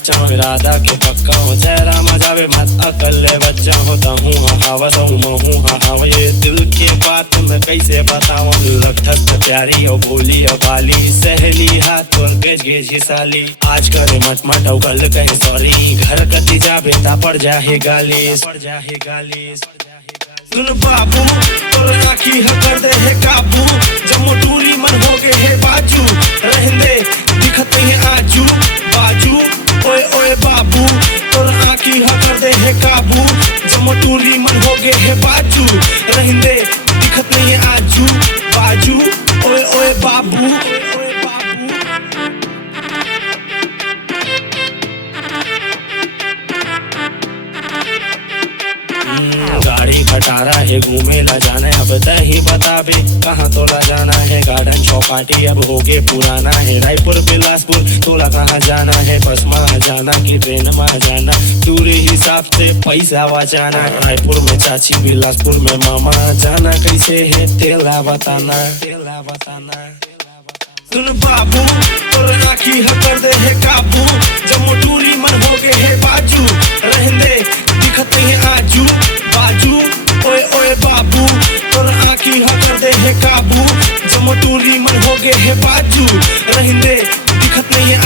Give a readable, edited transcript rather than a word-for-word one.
सच्चा हूँ इरादा के पक्का हूँ, चेहरा मजावे मत अकल बच्चा होता हूँ हावत हूँ महूँ हाँ ये दिल की बात मैं कैसे बताऊँ। लगत प्यारी और भोली और बाली सहेली हाथ और गेज गेज ही साली, आज करे मट मट और कल कहे सॉरी, घर कती जाबे ता पड़ जाहे गाली पड़ जाहे गाली। सुन बाबू तोर आखी है कर दे है काबू, जब मोटूरी मन हो गए है बाजू, रहंदे दिखत है आजू बाजू। ओए ओए बाबू तोर आखी है कर दे है काबू, जब मोटूरी मन हो गए है बाजू, रहंदे दिखत नहीं है आजू बाजू। ओए ओए बाबू गाड़ी खटारा है घूमे ला जाना है, अब दही बता बे कहाँ तोला जाना है। गार्डन चौपाटी अब हो गए पुराना है, रायपुर बिलासपुर तोला कहाँ जाना है। बस में जाना कि ट्रेन में जाना, दूरी हिसाब से पैसा बचाना। रायपुर में चाची बिलासपुर में मामा, जाना कैसे है तेला बताना तेला बताना। सुन बाबू तोर आखी है कर दे है काबू, जब मोटूरी मन हो गए है बाजू, रहंदे दिखत है आजू बाजू। ओए ओए बाबू तोर आखी है कर दे है काबू, जब मोटूरी मन हो गए है बाजू, रहंदे दिखत नहीं है